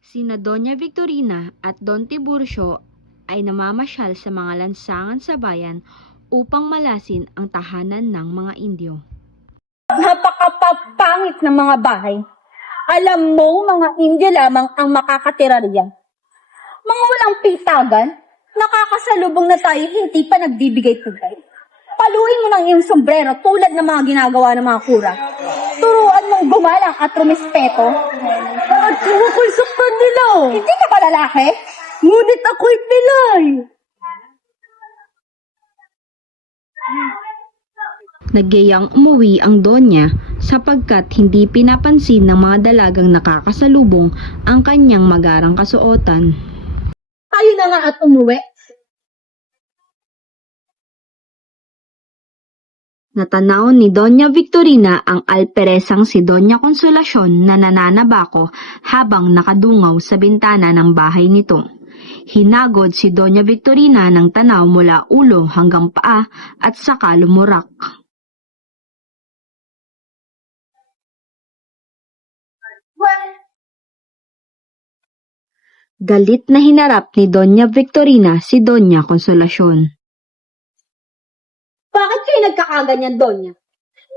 Sina Doña Victorina at Don Tiburcio ay namamasyal sa mga lansangan sa bayan upang malasin ang tahanan ng mga Indyo. Napakapapangit ng mga bahay. Alam mo, mga Indio lamang ang makakatira riyan. Mga walang pitagan, nakakasalubong na tayo, hindi pa nagbibigay tugay. Paluin mo ng iyong sombrero tulad ng mga ginagawa ng mga kura. Turuan mong gumalang at rumispeto. At kumukulsok pa nila. Hindi ka ba lalaki? Ngunit ako'y pilay. Nagyayang umuwi ang Donya sapagkat hindi pinapansin ng mga dalagang nakakasalubong ang kanyang magarang kasuotan. Tayo na nga at umuwi. Natanaw ni Doña Victorina ang alperesang si Doña Consolacion na nananabako habang nakadungaw sa bintana ng bahay nito. Hinagod si Doña Victorina ng tanaw mula ulo hanggang paa at saka lumurak. Galit na hinarap ni Doña Victorina si Doña Consolacion. Bakit kayo nagkakaganyan, Donya?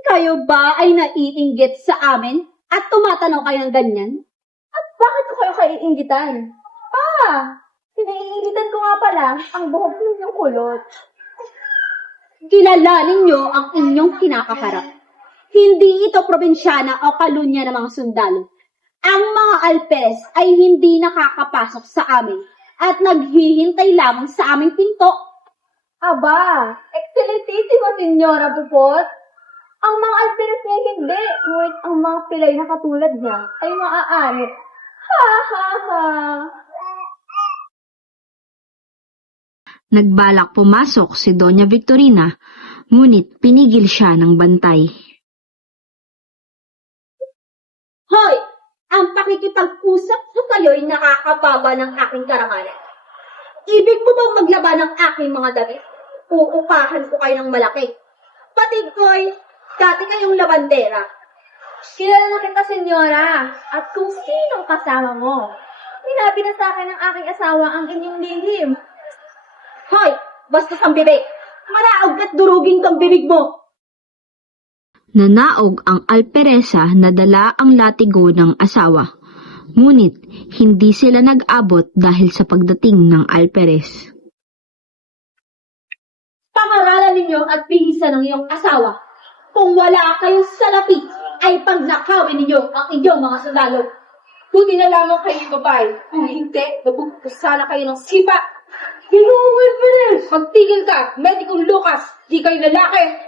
Kayo ba ay naiinggit sa amin at tumatanong kayo ng ganyan? At bakit ko kayo kaiinggitan? Pinaiingitan ko nga pala ang buhok ninyong kulot. Kilalanin nyo ang inyong kinakaharap. Hindi ito probinsyana o kalunya ng mga sundalo. Ang mga alperes ay hindi nakakapasok sa amin at naghihintay lamang sa aming pinto. Aba, excelentissimo, Senyora Pupot. Ang mga alperes niya hindi, ngunit ang mga pilay na katulad niya ay maaari. Ha ha ha! Nagbalak pumasok si Doña Victorina, ngunit pinigil siya ng bantay. Hoy! Ang pakikipag-usap ko kayo'y nakakababa ng aking karangalan. Ibig mo bang maglaban ng aking mga damit? Uupahan ko kayo ng malaki. Patid ko'y dati kayong labandera. Kilala na kita, Senyora, at kung sinong kasama mo. Sinabi na sa akin ng aking asawa ang inyong lihim. Hoy! Bastos ang bibig! Maraog at durugin kang bibig mo! Nanaog ang alperesa na dala ang latigo ng asawa, ngunit hindi sila nag-abot dahil sa pagdating ng alperes. Pangaralan ninyo at bihisan ng iyong asawa. Kung wala kayong salapi, ay pagnakawin ninyo ang inyong mga sundalo. Buti na lamang kayo babae. Kung hindi, nabugpos sana kayo ng sipa. Ginoong Alperes! Magtigil ka, Medikong Lucas! Di kayo lalaki!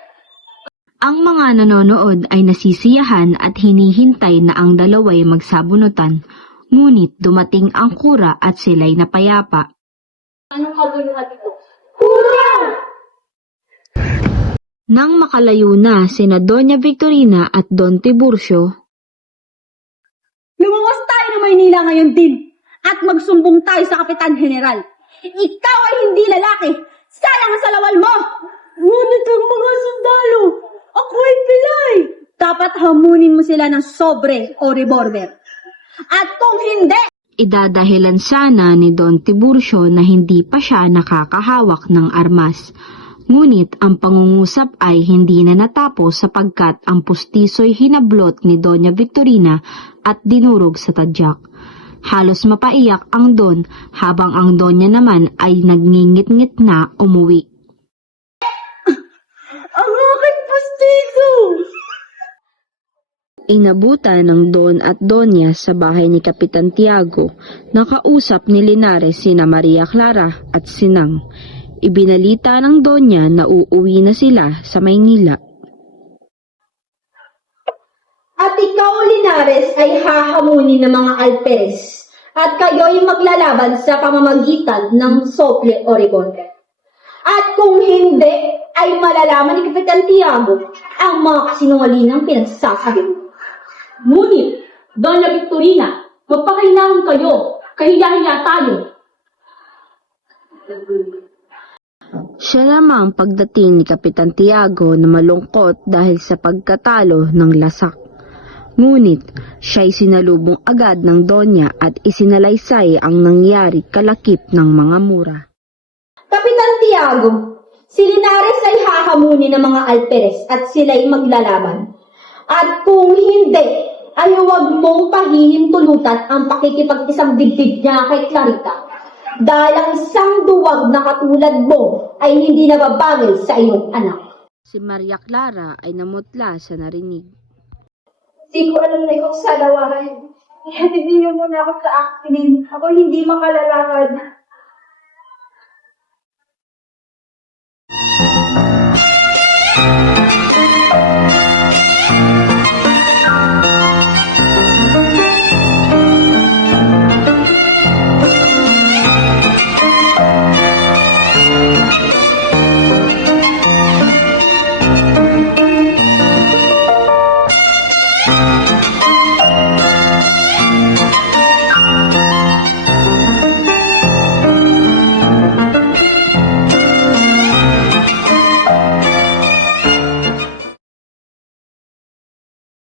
Ang mga nanonood ay nasisiyahan at hinihintay na ang dalaway magsabunutan, ngunit dumating ang kura at sila'y napayapa. Anong kabuluhan ito? Kura! Nang makalayo na sina Doña Victorina at Don Tiburcio, Lumabas tayo ng Maynila ngayon din at magsumbong tayo sa Kapitan General. Ikaw ay hindi lalaki! Sayang sa lawal mo! Ngunit ang mga sundalo! Ako ay pilay! Dapat hamunin mo sila ng sobre o revolver. At kung hindi, idadahilan sana ni Don Tiburcio na hindi pa siya nakakahawak ng armas. Ngunit ang pangungusap ay hindi na natapos sapagkat ang pustiso'y hinablot ni Doña Victorina at dinurog sa tadyak. Halos mapaiyak ang Don habang ang Donya naman ay nagngingit-ngit na umuwi. ang aking pustiso! Inabutan ng Don at Donya sa bahay ni Kapitan Tiago, nakausap ni Linares sina Maria Clara at Sinang. Ibinalita ng Donya na uuwi na sila sa Maynila. At ikaw, Linares, ay hahamunin ng mga alperes at kayo'y maglalaban sa pamamagitan ng sople o revolver. At kung hindi, ay malalaman ni Kapitan Tiago ang mga kasinungalingang pinagsasabi mo. Ngunit, Doña Victorina, magpakailangan kayo, kahiya-hiya tayo. Siya namang pagdating ni Kapitan Tiago na malungkot dahil sa pagkatalo ng lasak. Ngunit siya'y sinalubong agad ng Donya at isinalaysay ang nangyari kalakip ng mga mura. Kapitan Tiago, si Linares ay hahamunin ng mga Alperes at sila'y maglalaban. At kung hindi, ay huwag mong pahihintulutan ang pakikipag-isang dibdib niya kay Clarita. Dahil ang isang duwag na katulad mo ay hindi nababagay sa iyong anak. Si Maria Clara ay namutla sa narinig. Di ko alam na ikaw sa lawahan. Ihatid niyo muna ako sa aktinin. Ako hindi makalalakad.